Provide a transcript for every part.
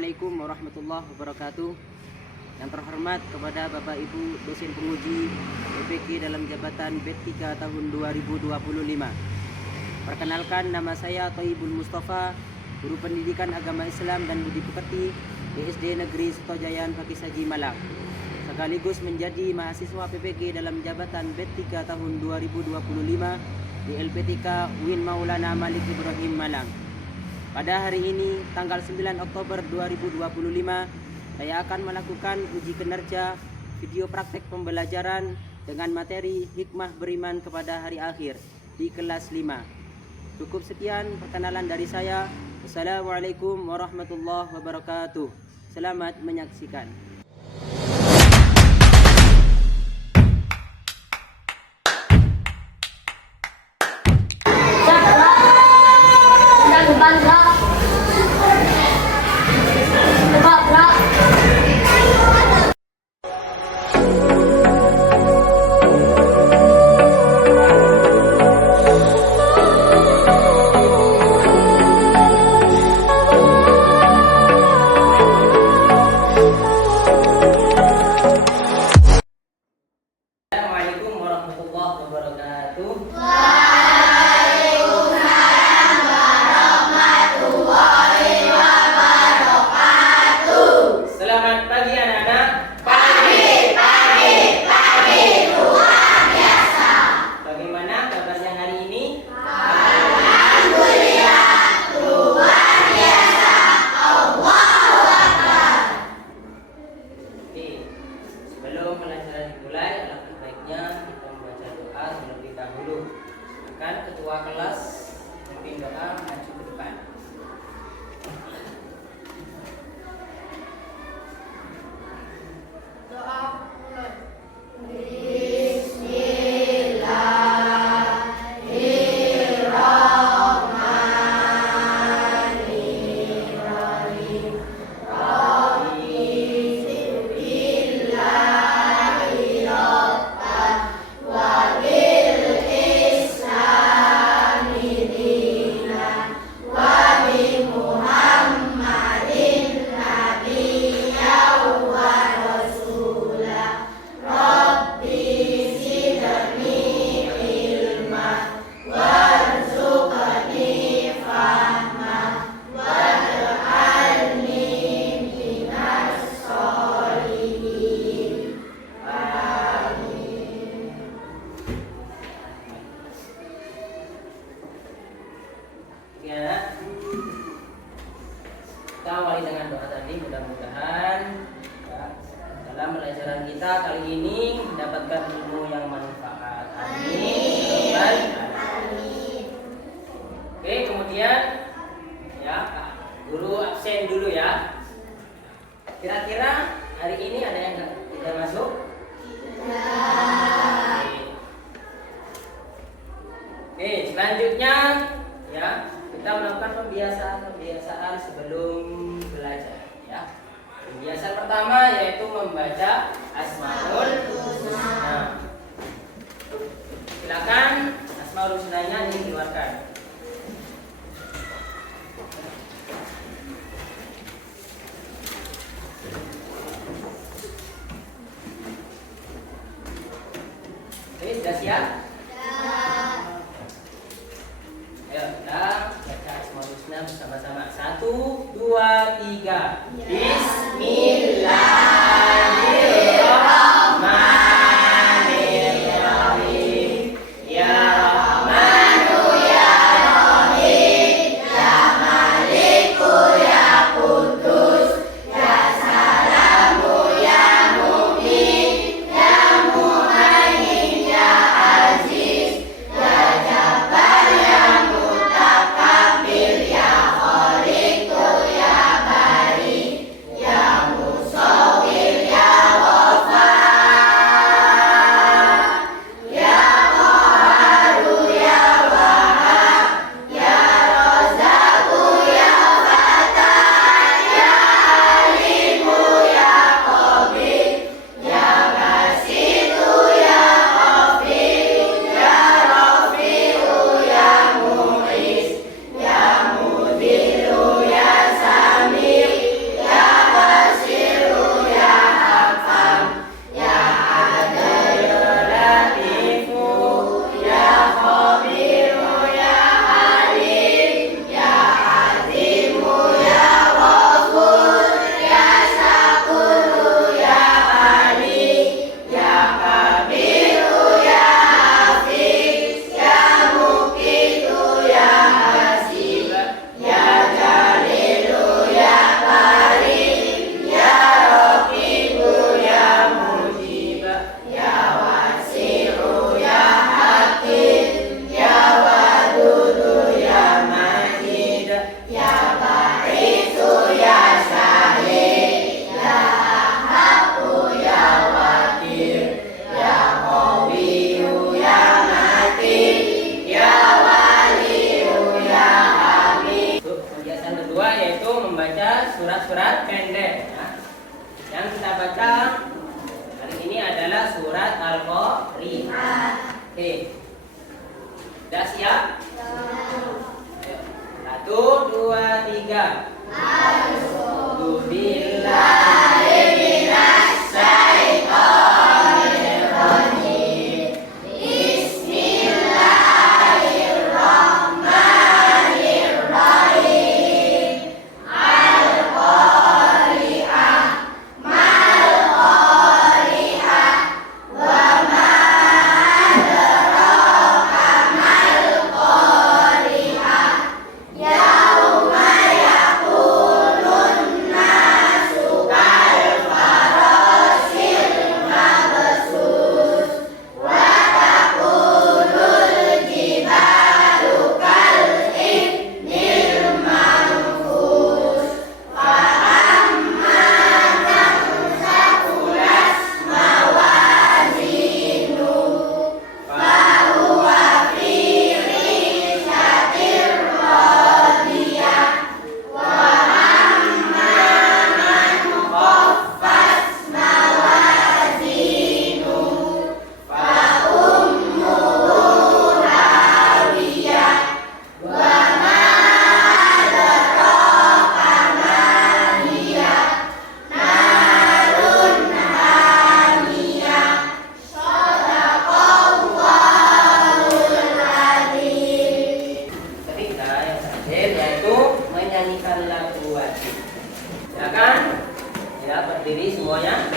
Assalamualaikum warahmatullahi wabarakatuh. Yang terhormat kepada Bapak Ibu dosen penguji PPK dalam jabatan B3 tahun 2025. Perkenalkan, nama saya Thaibul Mustafa, Guru Pendidikan Agama Islam dan Budi Pekerti di SD Negeri Sutojayan Pakisagi Malang, sekaligus menjadi mahasiswa PPK dalam jabatan B3 tahun 2025 di LPTK UIN Maulana Malik Ibrahim Malang. Pada hari ini, tanggal 9 Oktober 2025, saya akan melakukan uji kinerja video praktek pembelajaran dengan materi hikmah beriman kepada hari akhir di kelas 5. Cukup sekian perkenalan dari saya. Wassalamualaikum warahmatullahi wabarakatuh. Selamat menyaksikan. Assalamualaikum warahmatullahi wabarakatuh. Waalaikumsalam warahmatullahi wabarakatuh. Selamat pagi anak-anak. Pagi luar biasa. Bagaimana kabarnya hari ini? Alhamdulillah luar biasa. Allahu Akbar. Oke, sebelum pelajaran dimulai, alangkah baiknya kita membaca doa terlebih dahulu. Akan ketua kelas memimpin doa maju ke depan. Doa mulai. Ya, kita awali dengan doa tadi. Mudah-mudahan ya, dalam pelajaran kita kali ini mendapatkan ilmu yang manfaat. Amin. Amin. Oke, kemudian ya, guru absen dulu ya. Kira-kira hari ini ada yang tidak masuk? Oke, selanjutnya ya, kita melakukan pembiasaan sebelum belajar ya. Pembiasaan pertama yaitu membaca Asmaul Husna. Silakan Asmaul Husnanya dikeluarkan. Oke, sudah siap? Ayo kita baca Asmaul Husna bersama-sama. 1, 2, 3. Bismillahirrahmanirrahim. Ya Rahmanu ya Rahim, ya Maliku ya Kudus, ya Salamu ya Mu'min, ya Muhaimin ya Aziz. Oke. Sudah siap? Ayo. 1, 2, 3. Yaitu menyanyikan lagu wajib. Silakan ya, berdiri semuanya.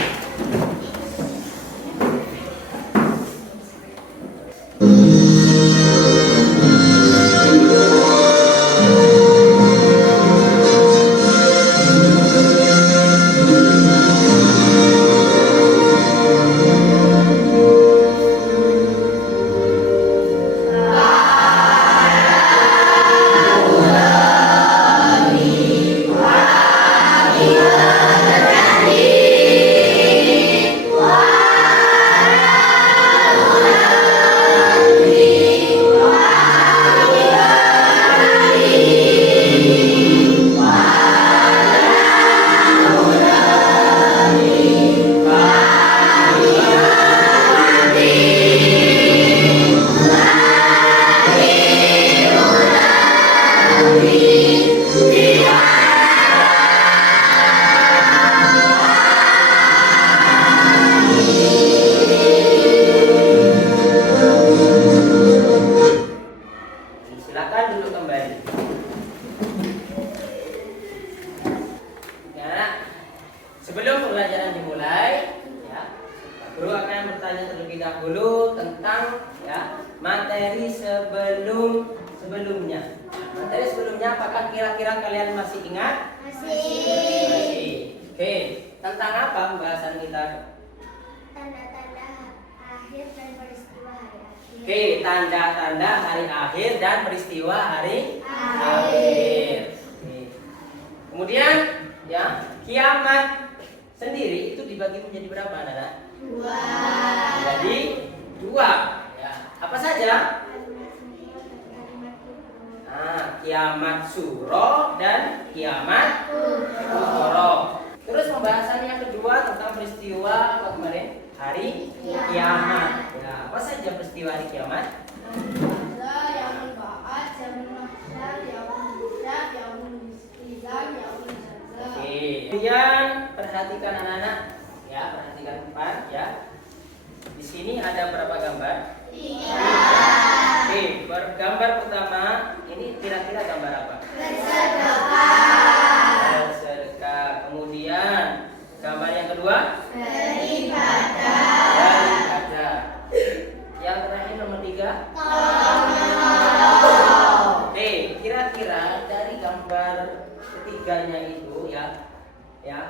Silakan duduk kembali. Ya, sebelum pembelajaran dimulai, ya, Pak Guru akan bertanya terlebih dahulu tentang ya materi sebelumnya. Materi sebelumnya, apakah kira-kira kalian masih ingat? Masih. Oke, tentang apa pembahasan kita? Tanda-tanda akhir dan peristiwa hari akhir. Oke, tanda-tanda hari akhir dan peristiwa hari akhir. Oke. Kemudian, ya, kiamat sendiri itu dibagi menjadi berapa, anak-anak? 2. Jadi 2. Ya, apa saja? Nah, kiamat suro dan kiamat kubro. Terus pembahasan yang kedua tentang peristiwa apa kemarin? Hari kiamat. Ya, apa saja peristiwa hari kiamat? Yaumul ba'ats, yaumul mahsyar, yaumul hisab, yaumul istizam, yaumul jazaa. Oke. Kemudian perhatikan anak-anak, ya, perhatikan depan, ya. Di sini ada berapa gambar? 3. Oke, gambar pertama ini kira-kira gambar apa? Bersedekah, Bersedekah. Kemudian gambar yang kedua? beribadah, Beribadah. Yang terakhir nomor 3? tolong. Oke, kira-kira dari gambar ketiganya itu ya,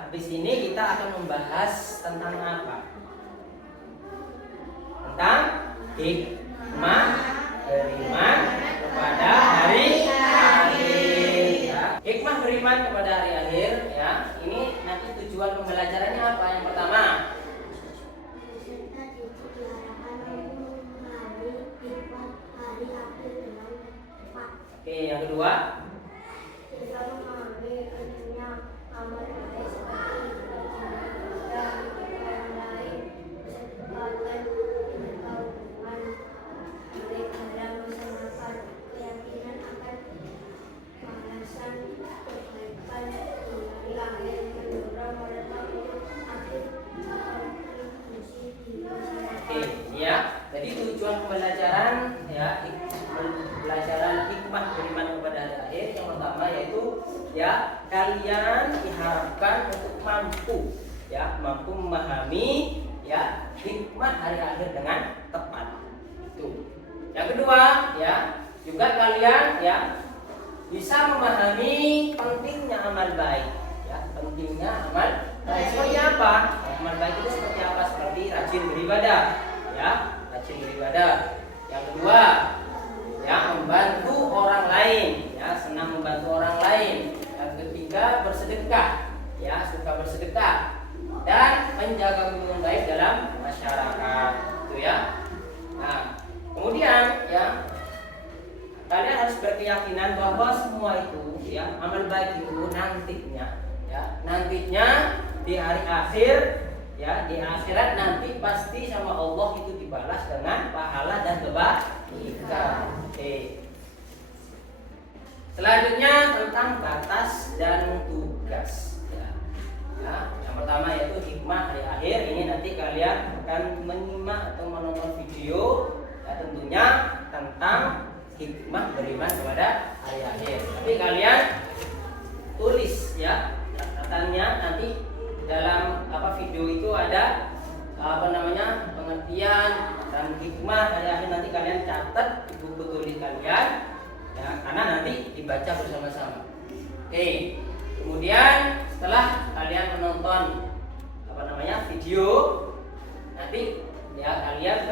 di sini kita akan membahas tentang apa? Tentang hikmah beriman kepada hari akhir. Ya. Hikmah beriman kepada hari akhir, ya. Ini nanti tujuan pembelajarannya apa? Yang pertama, Serta titik diarahkan untuk hari hikmah hari akhir dengan tepat. oke, yang kedua, Kita memahami pentingnya amal baik seperti ibadah dan orang lain, bersedekah dan berhubungan. pembelajaran ya, pembelajaran hikmah beriman kepada hari akhir. Yang pertama yaitu ya, kalian diharapkan untuk mampu memahami ya hikmah hari akhir dengan tepat. Itu. Yang kedua ya, juga kalian ya bisa memahami pentingnya amal baik ya, pentingnya amal baik. Seperti apa? Amal baik itu seperti apa? Seperti rajin beribadah ya, rajin beribadah. Yang kedua ya, membantu orang lain ya, senang membantu orang lain. Yang ketiga bersedekah ya, suka bersedekah. Dan menjaga hubungan baik dalam masyarakat itu ya. Nah, kemudian ya, kalian harus berkeyakinan bahwa semua itu ya, amal baik itu nantinya di hari akhir ya, di akhirat nanti pasti sama Allah itu dibalas dengan pahala dan kebaikan. Oke. Selanjutnya tentang batas dan tugas. Yang pertama yaitu hikmah hari akhir. Ini nanti kalian akan menyimak atau menonton video ya, tentunya tentang hikmah beriman kepada hari akhir. Tapi kalian tulis ya catatannya, nanti dalam video itu ada pengertian dan hikmah hari akhir. Nanti kalian catat di buku tulis kalian ya, karena nanti dibaca bersama-sama. Oke. Kemudian setelah kalian menonton video, nanti ya kalian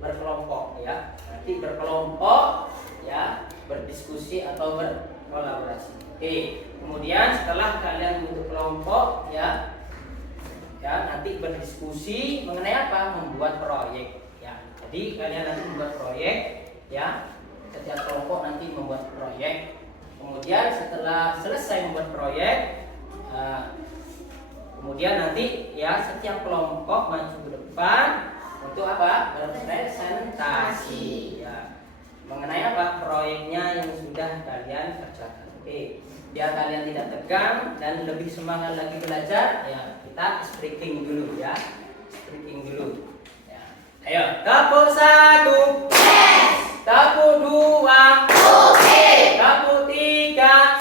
berkelompok ya. Nanti berkelompok ya, berdiskusi atau berkolaborasi. Oke. Kemudian setelah kalian bentuk kelompok ya, nanti berdiskusi mengenai apa? Membuat proyek ya. Jadi kalian nanti membuat proyek ya. Setiap kelompok nanti membuat proyek. Kemudian setelah selesai membuat proyek, kemudian nanti ya setiap kelompok maju ke depan untuk apa? Berpresentasi ya, mengenai apa? Proyeknya yang sudah kalian kerjakan. Oke, biar kalian tidak tegang dan lebih semangat lagi belajar ya, kita speaking dulu ya. Speaking dulu ya. Ayo, tepuk 1, tepuk 2, tepuk 3,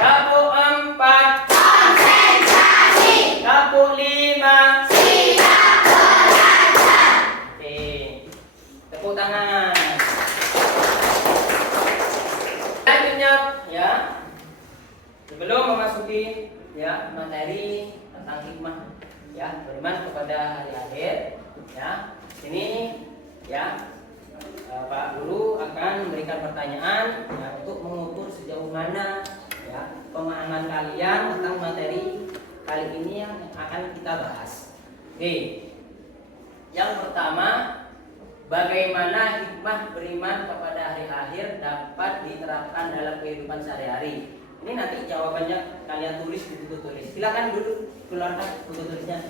tepuk 4, tepuk 5. Oke, tepuk tangan. Selanjutnya ya, sebelum memasuki ya materi tentang hikmah ya beriman kepada hari akhir ya, ini ya Pak Guru akan memberikan pertanyaan ya, untuk mengukur sejauh mana ya pemahaman kalian tentang materi kali ini yang akan kita bahas. Oke. Yang pertama, bagaimana hikmah beriman kepada hari akhir dapat diterapkan dalam kehidupan sehari-hari? Ini nanti jawabannya kalian tulis di buku tulis. Silakan dulu keluarkan buku tulisnya.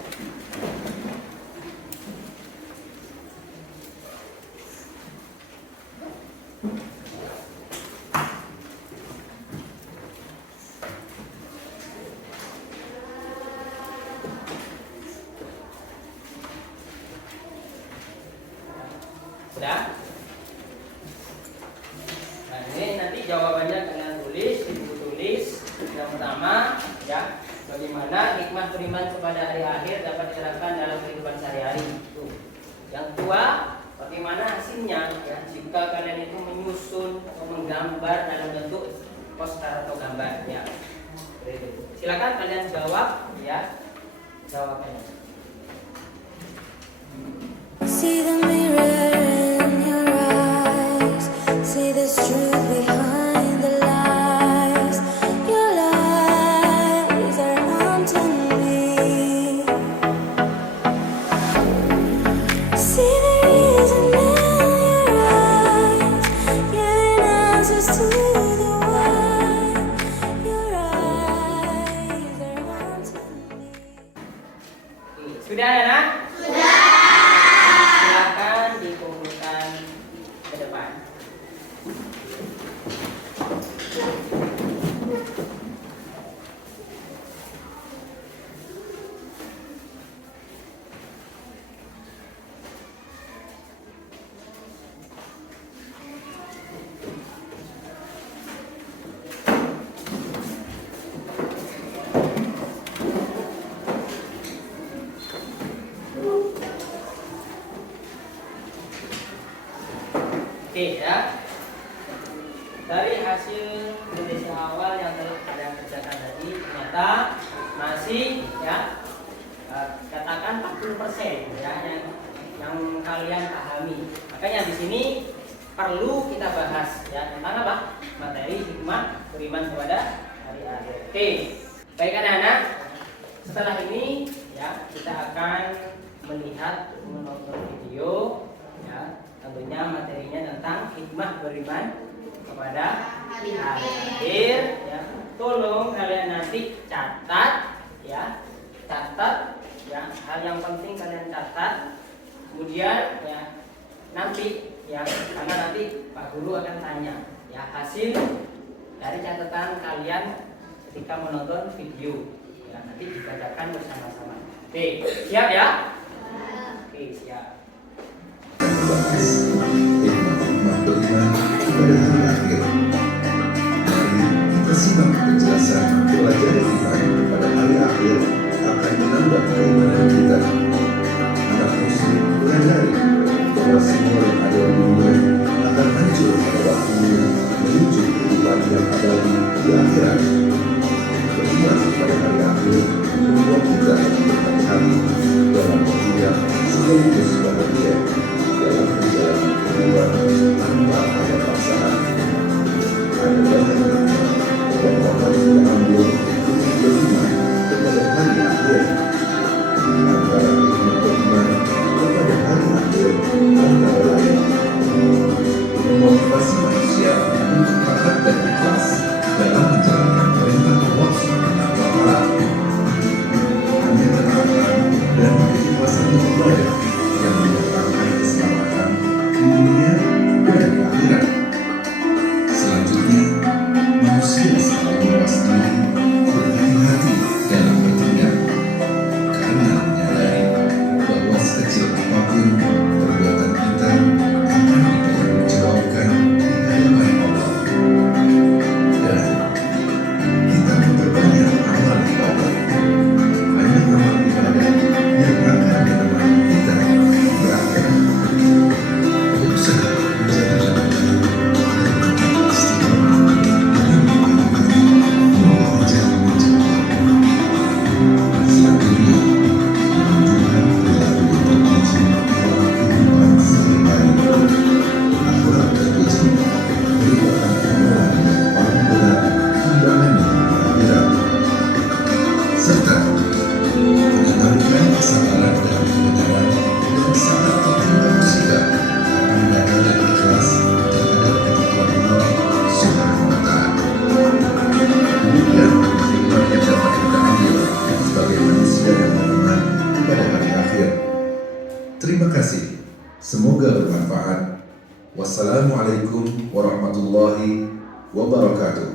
Sudah? Nah, ini nanti jawabannya kalian tulis di buku tulis. Yang pertama, ya, bagaimana hikmah beriman kepada hari akhir dapat diterapkan dalam kehidupan sehari-hari. Yang kedua, bagaimana hasilnya ya, jika kalian itu menyusun atau menggambar dalam bentuk poster atau gambar ya. Silakan kalian jawab ya jawabannya. See the mirror in your eyes. See the truth behind the lies. Your lies are haunting me. See the reason in your eyes, giving answers to the why. Your eyes are haunting me. Oke ya. Dari hasil Indonesia awal yang telah kalian kerjakan tadi, ternyata masih ya katakan 40% ya yang kalian pahami. Makanya di sini perlu kita bahas ya tentang apa? Materi hikmah beriman kepada hari akhir. Oke, baik anak-anak. Setelah ini ya kita akan melihat menonton video ya, tentunya materinya tentang hikmah beriman kepada hari akhir ya. Tolong kalian nanti catat ya, hal yang penting kalian catat. Kemudian ya nanti ya, karena nanti Pak Guru akan tanya ya hasil dari catatan kalian ketika menonton video ya, nanti dibacakan bersama-sama. Oke, siap ya? Oke, siap. Hikmah beriman pada hari akhir. Mari kita simak penjelasan pelajari iman pada hari akhir akan menambah keimanan kita. Anak muslim menyadari bahwa semua yang ada di dunia akan hancur pada waktunya menuju kehidupan yang abadi di akhirat. Beriman pada hari akhir membuat kita berhati-hati dalam bertindak sekaligus bahagia dalam menjalani kehidupan tanpa ada paksaan. Ada banyak hikmah yang dapat diambil untuk beriman kepada hari akhir. Antara hikmah beriman kepada hari akhir antara lain memotivasi manusia untuk taat dan ikhlas dalam menjalankan perintah Allah Subhanahu wa Ta'ala. Hanya ketaatan dan keikhlasan beribadah yang mendatangkan keselamatan di dunia dan di akhirat. Selanjutnya, manusia selalu mawas diri, berhati-hati dalam bertindak, karena menyadari bahwa sekecil apapun perbuatan kita akan dipertanggungjawabkan di hadapan Allah. Dan kita memperbanyak amal ibadah. Hanya amal ibadah yang akan menemani kita berakhirat. Berusaha menjaga dan istiqamah dengan mengejar selanjutnya menunjukkan perilaku yang terpuji dalam kehidupan sehari-hari. Akhlak terpuji merupakan amalan yang paling berat timbangannya di akhirat, serta menanamkan kesabaran dan kebenaran dan saat tertimpa musibah dada dan ikhlas terhadap ketentuan Allah Subhanahu wa Ta'ala. Demikian hikmah yang dapat kita ambil sebagai manusia yang beriman kepada hari akhir. Terima kasih. Semoga bermanfaat. Wassalamualaikum warahmatullahi wabarakatuh.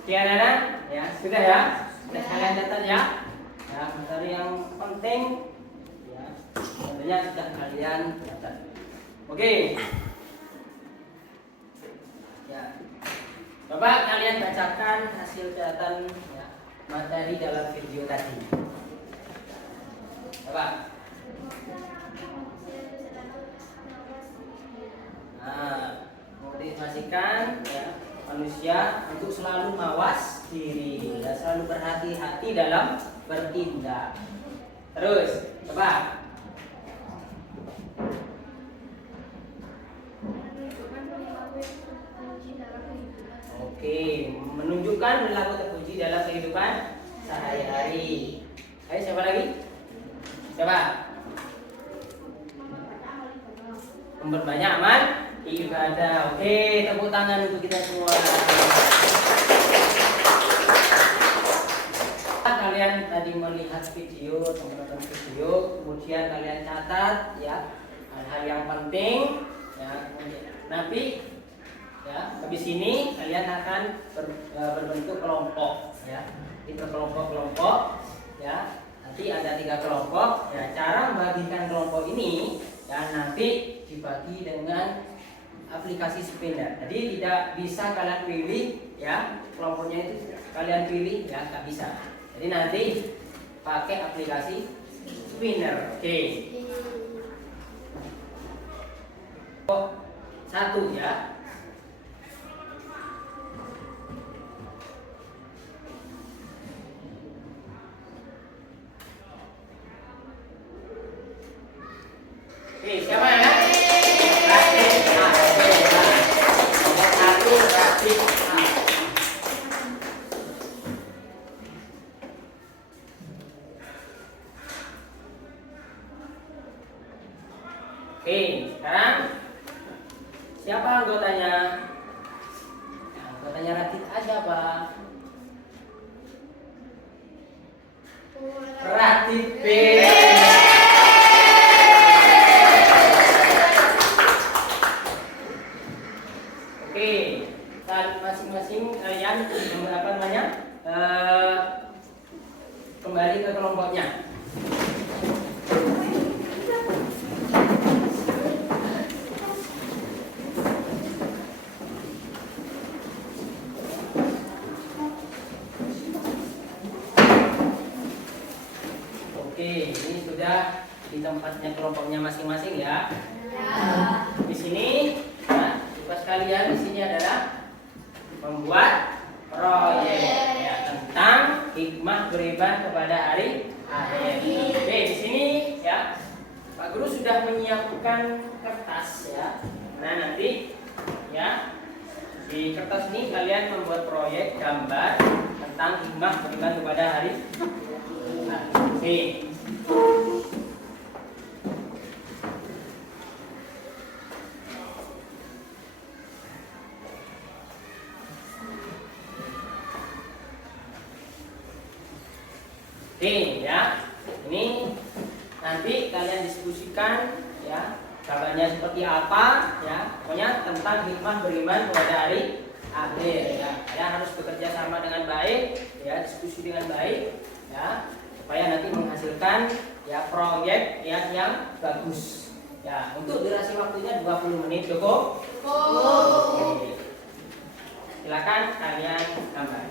Oke anak-anak, ya sudah ya, sudah kalian catat ya. Ya materi yang penting ya, tentunya sudah kalian catat. Oke. Ya, coba kalian bacakan hasil catatan ya, materi dalam video tadi. Coba. Nah, motivasikan ya, manusia untuk selalu mawas diri dan selalu berhati-hati dalam bertindak. Terus, coba. Oke, menunjukkan perilaku terpuji dalam kehidupan sehari-hari. Ayo siapa lagi? Coba. Memperbanyak amal ibadah. Oke, tepuk tangan untuk kita semua. Kalian tadi melihat video, menonton video, kemudian kalian catat ya hal-hal yang penting ya. Nanti ya, habis ini kalian akan berbentuk kelompok ya. Di berkelompok-kelompok ya. Nanti ada 3 kelompok ya. Cara membagikan kelompok ini ya nanti dibagi dengan aplikasi spinner. Jadi tidak bisa kalian pilih ya, kelompoknya itu kalian pilih ya, nggak bisa. Jadi nanti pakai aplikasi spinner. Oke. 1 ya. Oke, siapa ya? Ratif. Nah, oke. Nah, nomor 1 Ratif. Nah. Oke, sekarang siapa anggotanya? Nah, anggotanya Ratif aja, Pak. Ratif B. Oke, dan masing-masing kalian apa namanya? Kembali ke kelompoknya. Oke, ini sudah di tempatnya kelompoknya masing-masing ya. Di sini, nah, tugas kalian di sini adalah membuat proyek ya, tentang hikmah beriman kepada hari akhir. Oke, di sini ya Pak Guru sudah menyiapkan kertas ya. Nah, nanti ya di kertas ini kalian membuat proyek gambar tentang hikmah beriman kepada hari akhir. Oke ya, ini nanti kalian diskusikan ya gambarnya seperti apa ya, pokoknya tentang hikmah beriman kepada hari akhir ya. Kalian harus bekerja sama dengan baik ya, diskusi dengan baik ya, supaya nanti menghasilkan ya proyek yang bagus ya. Untuk durasi waktunya 20 menit cukup? Oke. Silakan kalian gambar.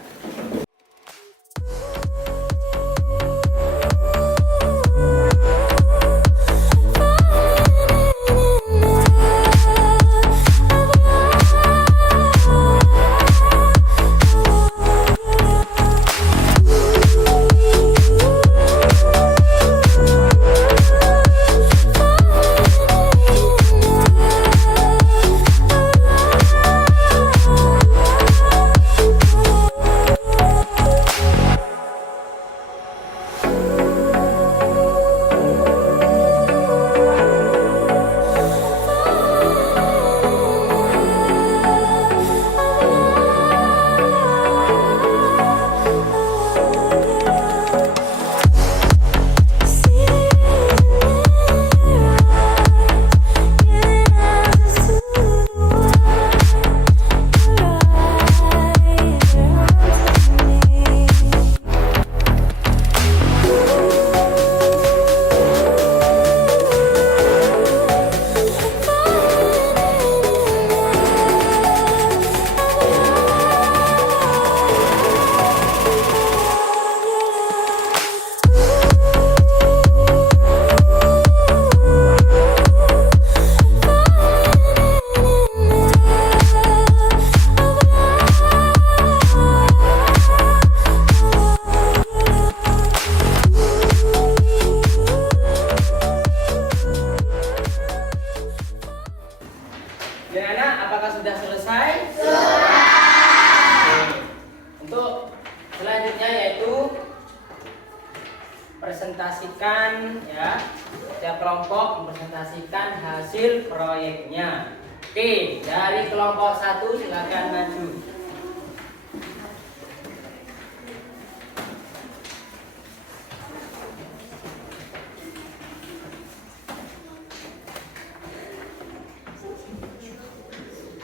presentasikan ya, setiap kelompok mempresentasikan hasil proyeknya. Oke, dari kelompok 1 silakan maju.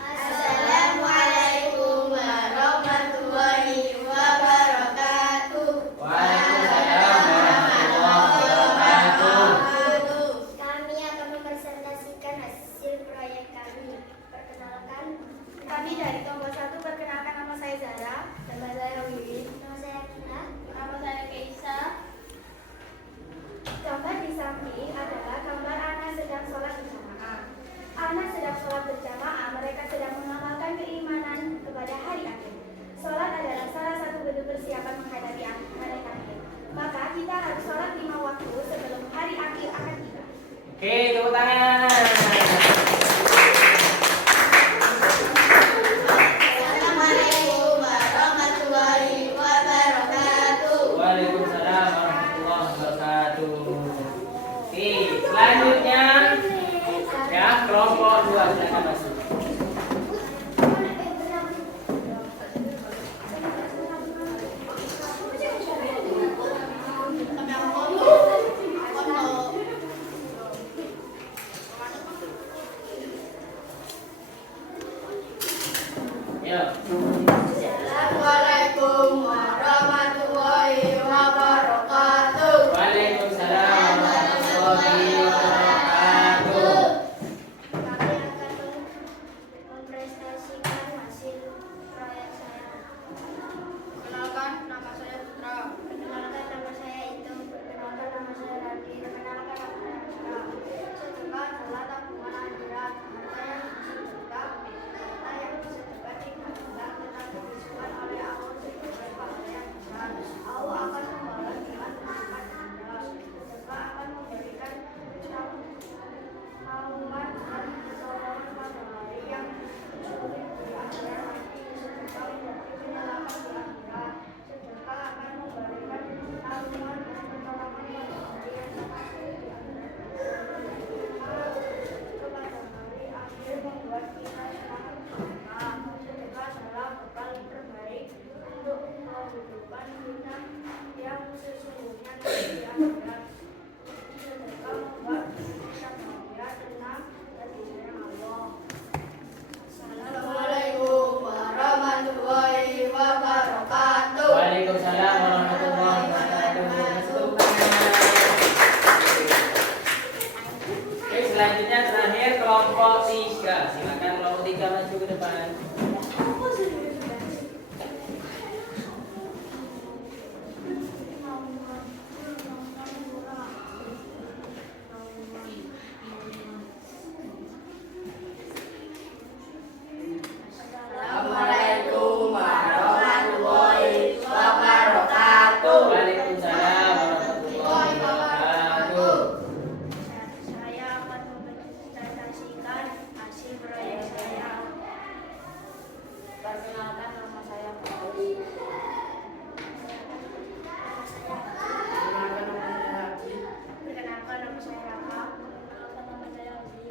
Assalamualaikum warahmatullahi wabarakatuh. Waalaikumsalam warahmatullahi wabarakatuh. Kami akan mempresentasikan hasil proyek kami. Perkenalkan, kami dari kelompok 1. Perkenalkan, nama saya Zara. Nama saya Wiwin. Nama saya Kina. Nama saya Keisa. Gambar di samping adalah gambar anak sedang sholat berjamaah. Anak sedang sholat berjamaah, mereka silakan masuk. Ya. Assalamualaikum warahmatullahi wabarakatuh. Waalaikumsalam warahmatullahi wabarakatuh. Kami akan mempresentasikan hasil proyek saya. Perkenalkan, nama saya Putra. Perkenalkan, nama saya Itu. Perkenalkan, nama saya Radi. Perkenalkan, nama saya Putra. Sedekah adalah tabungan akhirat. Harta yang disedekah, harta yang disedekah tidak tetapi disukai oleh Allah sebagai pahala yang besar. Allah akan membalas dengan berlipat ganda. Sedekah akan memberikan naungan dan pertolongan pada hari yang sulit di akhirat nanti. Sedekah menjadi penyelamat di akhirat. Sedekah akan memberikan naungan dan pertolongan pada hari yang sangat sulit di akhirat. Sedekah kepada hari akhir membuat kita semangat bersedekah. Sedekah adalah bekal terbaik untuk kehidupan kita yang sesungguhnya nanti di akhirat. Sedekah membuat kita bahagia, tenang, dan disayang Allah. Assalamualaikum warahmatullahi wabarakatuh. Waalaikumsalam warahmatullahi wabarakatuh. Oke, selanjutnya terakhir kelompok 3. Silakan kelompok 3 maju ke depan. Assalamualaikum warahmatullahi wabarakatuh. Waalaikumsalam warahmatullahi wabarakatuh. Saya akan mempresentasikan hasil proyek saya. Perkenalkan, nama saya Putri. Perkenalkan, nama saya Raka. Perkenalkan, nama saya Uzi.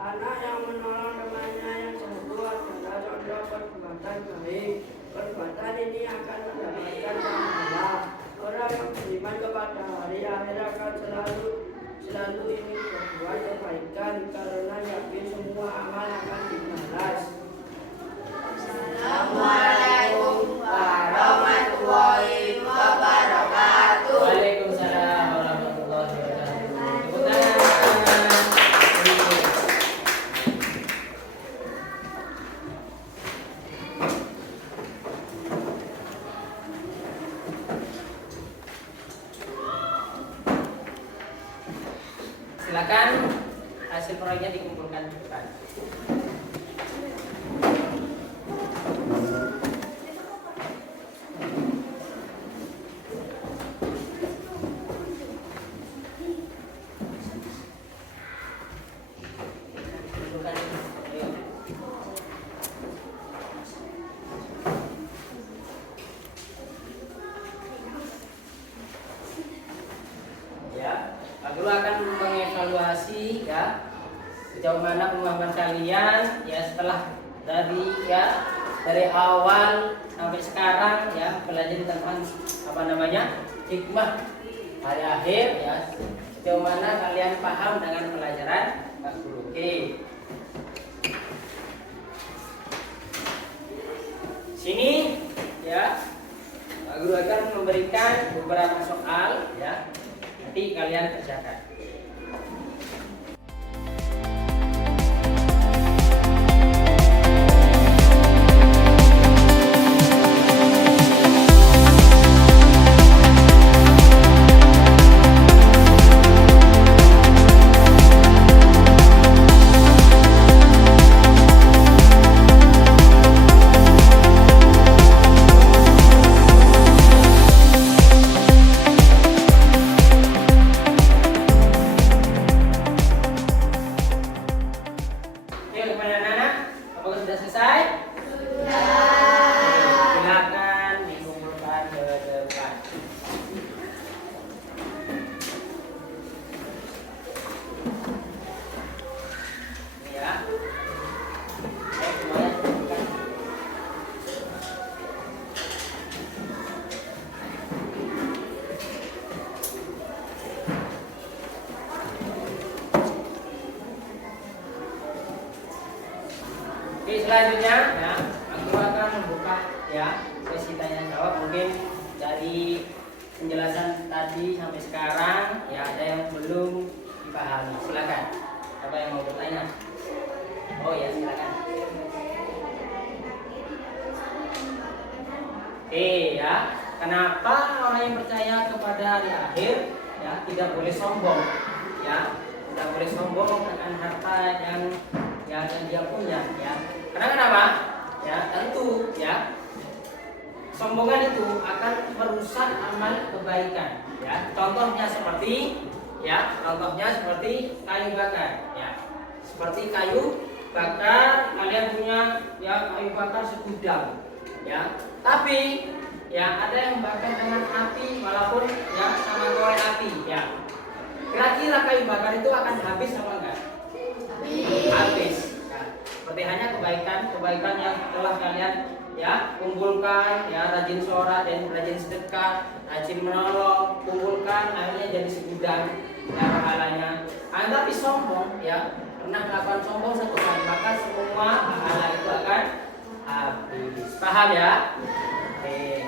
Anak yang menolong temannya yang satu adalah contoh perbuatan baik. Perbuatan ini akan mendapatkan pahala. Orang yang beriman kepada hari akhir akan selalu ingin berbuat kebaikan karena yakin semua amal akan dibalas. Assalamualaikum warahmatullahi wabarakatuh. Waalaikumsalam warahmatullahi wabarakatuh. Tepuk tangan. Silakan hasil proyeknya dikumpulkan di depan. Kumpulkan. Ayo. Ya, Pak Guru akan mengevaluasi ya sejauh mana pemahaman kalian ya setelah dari awal sampai sekarang ya belajar tentang apa namanya hikmah hari akhir ya sejauh mana kalian paham dengan pelajaran Pak Guru. Oke. Sini ya Pak Guru akan memberikan beberapa soal ya. Nanti kalian kerjakan. Oke, selanjutnya ya, aku akan membuka ya sesi tanya jawab. Mungkin dari penjelasan tadi sampai sekarang ya ada yang belum dipahami. Silakan. Siapa yang mau bertanya? Oh ya, silakan. Oke ya, kenapa orang yang percaya kepada hari akhir ya tidak boleh sombong ya, tidak boleh sombong dengan harta yang dia punya ya. Karena kenapa? Ya tentu ya, sombongan itu akan merusak amal kebaikan ya. Contohnya seperti kayu bakar ya. Seperti kayu bakar, kalian punya ya kayu bakar segudang ya. Tapi ya ada yang bakar dengan api walaupun ya sama korek api ya. Kira-kira kayu bakar itu akan habis apa enggak? Habis. Ya. Seperti hanya kebaikan yang telah kalian ya kumpulkan ya, rajin sholat dan rajin sedekah, rajin menolong, kumpulkan akhirnya jadi segudang ya pahalanya. Tapi sombong ya, pernah melakukan sombong satu kali maka semua pahala itu akan habis. Paham ya? Oke.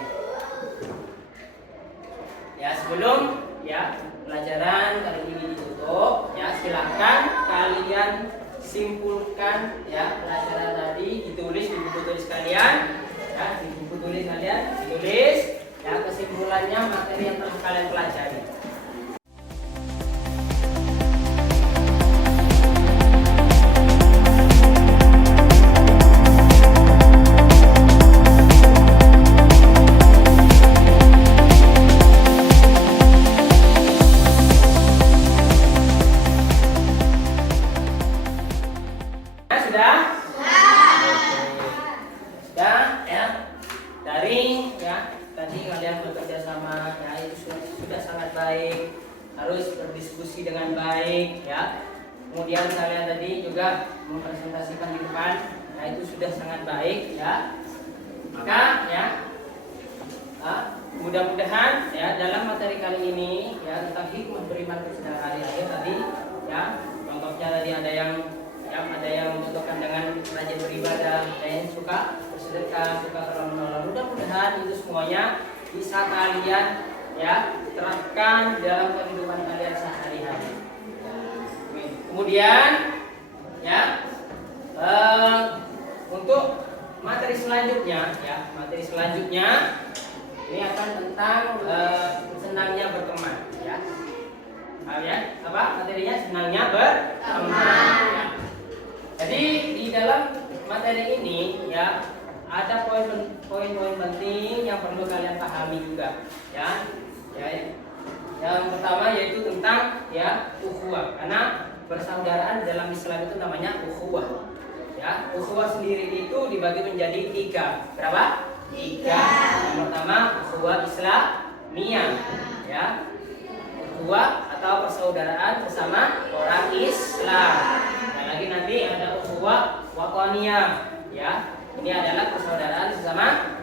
Ya sebelum ya pelajaran kali ini ditutup ya, silakan kalian simpulkan ya pelajaran tadi, ditulis di buku tulis kalian ya, di buku tulis kalian ditulis ya kesimpulannya materi yang telah kalian pelajari. Harus berdiskusi dengan baik ya. Kemudian kalian tadi juga mempresentasikan di depan, nah itu sudah sangat baik ya. Maka ya mudah-mudahan ya dalam materi kali ini ya tentang hikmah beriman kepada hari akhir tadi ya, contohnya tadi ada yang mencontohkan dengan rajin beribadah, ada yang suka bersedekah, suka menolong. Mudah-mudahan itu semuanya bisa kalian ya terapkan dalam kehidupan kalian sehari-hari. Kemudian ya untuk materi selanjutnya ini akan tentang senangnya berteman ya. Ya apa materinya? Senangnya berteman ya. Jadi di dalam materi ini ya ada poin-poin penting yang perlu kalian pahami juga ya. Yang pertama yaitu tentang ya ukhuwah, karena persaudaraan dalam Islam itu namanya ukhuwah. Ya, ukhuwah sendiri itu dibagi menjadi 3. Berapa? 3. Yang pertama ukhuwah Islamiyah ya. Ukhuwah atau persaudaraan bersama orang Islam. Dan lagi nanti ada ukhuwah wataniyah ya. Ini adalah persaudaraan sesama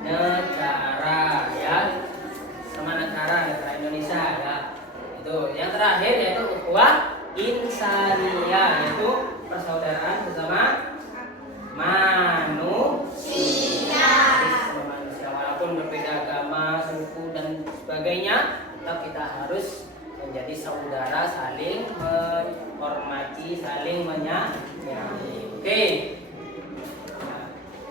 negara ya, sama negara Indonesia ya. Itu yang terakhir yaitu ukhuwah insaniyah, yaitu persaudaraan sesama manusia. Walaupun berbeda agama, suku dan sebagainya, tetap kita harus menjadi saudara, saling menghormati, saling menyayangi. Oke.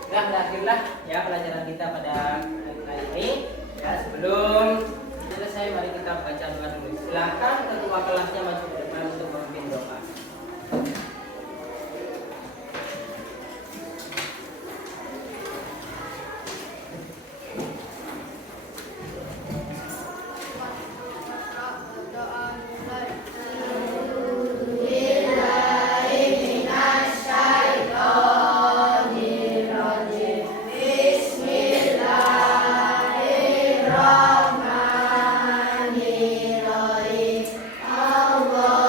Nah, berakhirlah ya pelajaran kita pada hari ini. Ya, sebelum selesai mari kita baca doa dulu. Silakan ketua kelasnya maju ke depan untuk memimpin doa. Bismillahirrahmanirrahim. Allah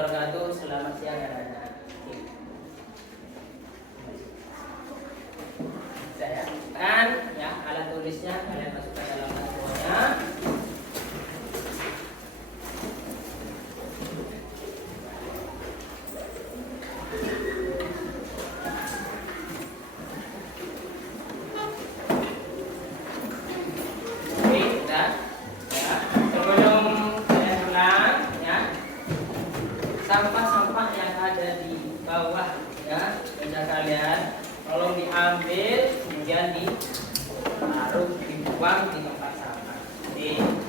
wabarakatuh. Selamat siang anak-anak. Oke. Saya kan ya alat tulisnya kalian masukkan dalam tas semuanya. Oke, sudah. Ya, sebelum saya ulang ya, sampah-sampah yang ada di bawah ya meja kalian tolong diambil kemudian ditaruh dibuang di tempat sampah. Oke.